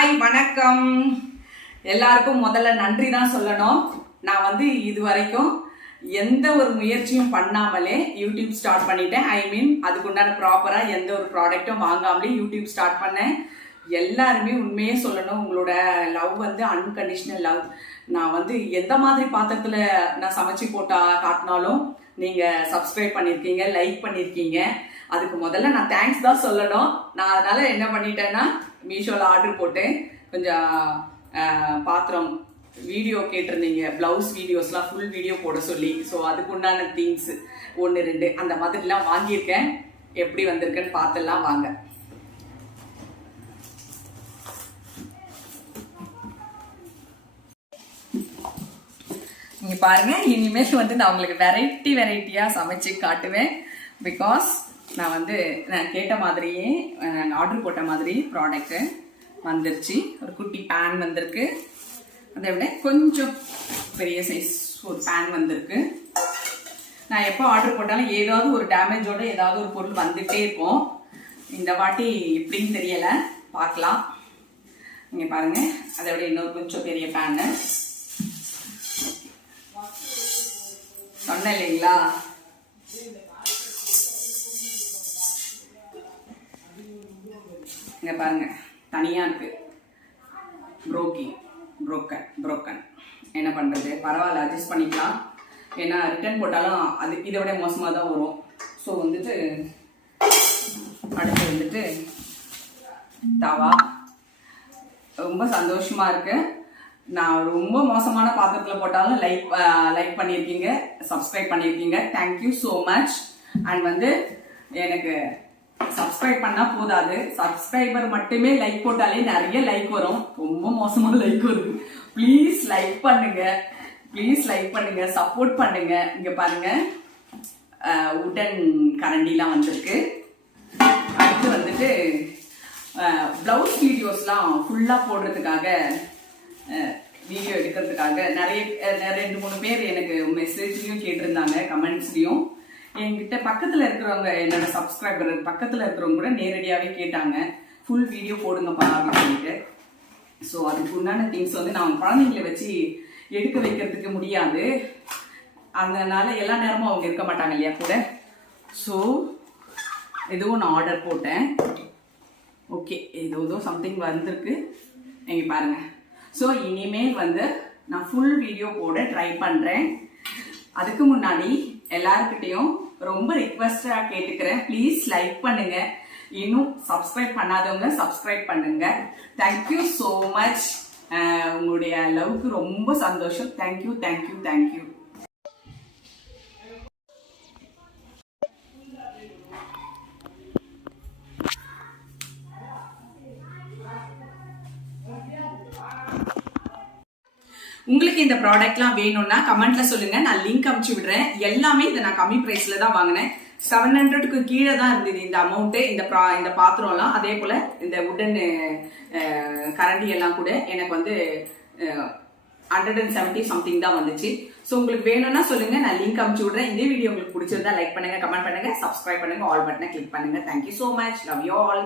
Hi வணக்கம். எல்லாருக்கும் முதல்ல நன்றி தான் சொல்லணும். நான் இது வரைக்கும் எந்த ஒரு முயற்சியும் பண்ணாமலே யூடியூப் ஸ்டார்ட் பண்ணிட்டேன். அதுக்குண்டான ப்ராப்பரா எந்த ஒரு ப்ராடக்டும் வாங்காமலே யூடியூப் ஸ்டார்ட் பண்ணேன். எல்லாருமே உண்மையே சொல்லணும், உங்களோட லவ் அன்கண்டிஷனல் லவ். நான் எந்த மாதிரி பாத்திரத்துல நான் சமைச்சு போட்டா காட்டினாலும் நீங்க சப்ஸ்கிரைப் பண்ணிருக்கீங்க, லைக் பண்ணிருக்கீங்க. அதுக்கு முதல்ல நான் தேங்க்ஸ் தான் சொல்லணும். நான் அதனால என்ன பண்ணிட்டேன்னா மீஷோல ஆர்டர் போட்டேன். கொஞ்சம் பாத்திரம் வீடியோ கேட்டிருந்தீங்க, பிளவுஸ் வீடியோஸ்லாம் ஃபுல் வீடியோ போட சொல்லி. ஸோ அதுக்கு உண்டான திங்ஸ் 1-2 அந்த மாதிரிலாம் வாங்கியிருக்கேன். எப்படி வந்திருக்குன்னு பார்த்துலாம் வாங்க. நீங்க பாருங்க, இனிமேல் நான் உங்களுக்கு வெரைட்டியா சமைச்சு காட்டுவேன். பிகாஸ் நான் கேட்ட மாதிரியே ஆர்டர் போட்ட மாதிரி ப்ராடக்ட் வந்துருச்சு. ஒரு குட்டி பேன் வந்திருக்கு, அதை விட கொஞ்சம் பெரிய சைஸ் ஒரு பேன் வந்திருக்கு. நான் எப்போ ஆர்டர் போட்டாலும் ஏதாவது ஒரு டேமேஜோட ஏதாவது ஒரு பொருள் வந்துட்டே இருக்கும். இந்த வாட்டி எப்படின்னு தெரியல, பார்க்கலாம். நீங்க பாருங்க, அதை விட இன்னொரு கொஞ்சம் பெரிய பேனு சொன்ன இல்லைங்களா. இங்க பாருங்க, தனியா இருக்கு. புரோக்கன் என்ன பண்றது, பரவாயில்ல, அட்ஜஸ்ட் பண்ணிக்கலாம். ஏன்னா ரிட்டர்ன் போட்டாலும் அது இதை விட மோசமா தான் வரும். ஸோ அடுத்து தவா. ரொம்ப சந்தோஷமா இருக்கு. நான் ரொம்ப மோசமான பாத்திரத்துல போட்டாலும் லைக் பண்ணியிருக்கீங்க, சப்ஸ்கிரைப் பண்ணியிருக்கீங்க. Thank you so much. அண்ட் எனக்கு சப்ஸ்கிரைப் பண்ணா போதாது, சப்ஸ்கிரைபர் மட்டுமே லைக் போட்டாலே நிறைய லைக் வரும். ரொம்ப மோசமான லைக் வருது. ப்ளீஸ் லைக் பண்ணுங்க, சப்போர்ட் பண்ணுங்க. இங்க பாருங்க, உடன் கரண்டிலாம் வந்திருக்கு. அடுத்து பிளவுஸ் வீடியோஸ்லாம் ஃபுல்லா போடுறதுக்காக, வீடியோ எடுக்கிறதுக்காக நிறைய 2-3 பேர் எனக்கு மெசேஜ்லயும் கேட்டிருந்தாங்க, கமெண்ட்ஸ்லயும். என்கிட்ட பக்கத்துல இருக்கிறவங்க, என்னோட சப்ஸ்கிரைபர் பக்கத்துல இருக்கிறவங்க கூட நேரடியாவே கேட்டாங்க, ஃபுல் வீடியோ போடுங்கப்பா அப்படின்னு சொல்லிட்டு. ஸோ அதுக்கு உண்டான திங்ஸ் நான் குழந்தைங்களை வச்சு எடுக்க வைக்கிறதுக்கு முடியாது. அதனால எல்லா நேரமும் அவங்க இருக்க மாட்டாங்க இல்லையா கூட. ஸோ எதுவும் நான் ஆர்டர் போட்டேன். ஓகே, ஏதோ சம்திங் வந்திருக்கு. நீங்க பாருங்க. ஸோ இனிமேல் நான் ஃபுல் வீடியோ போட ட்ரை பண்றேன். அதுக்கு முன்னாடி எல்லாருக்கிட்டையும் ரொம்ப ரிக்வெஸ்டா கேட்டுக்கிறேன், ப்ளீஸ் லைக் பண்ணுங்க. இன்னும் சப்ஸ்கிரைப் பண்ணாதவங்க சப்ஸ்கிரைப் பண்ணுங்க. Thank you so much. உங்களுடைய லவ்க்கு ரொம்ப சந்தோஷம். தேங்க்யூ. உங்களுக்கு இந்த ப்ராடக்ட்லாம் வேணும்னா கமெண்ட்ல சொல்லுங்க, நான் லிங்க் அனுப்பிச்சு விடுறேன். எல்லாமே இதை நான் கம்மி பிரைஸ்ல தான் வாங்கினேன். 700க்கு கீழே தான் இருந்தது இந்த அமௌண்ட். இந்த பாத்திரம்லாம், அதே போல இந்த உடன் கரண்டி எல்லாம் கூட எனக்கு 170 சம்திங் தான் வந்துச்சு. ஸோ உங்களுக்கு வேணும்னா சொல்லுங்க, நான் லிங்க் அனுப்பிச்சு விடுறேன். இந்த வீடியோ உங்களுக்கு பிடிச்சிருந்தா லைக் பண்ணுங்க, கமெண்ட் பண்ணுங்க, சப்ஸ்கிரைப் பண்ணுங்க, ஆல் பட்டனை கிளிக் பண்ணுங்க. Thank you so much. Love you all.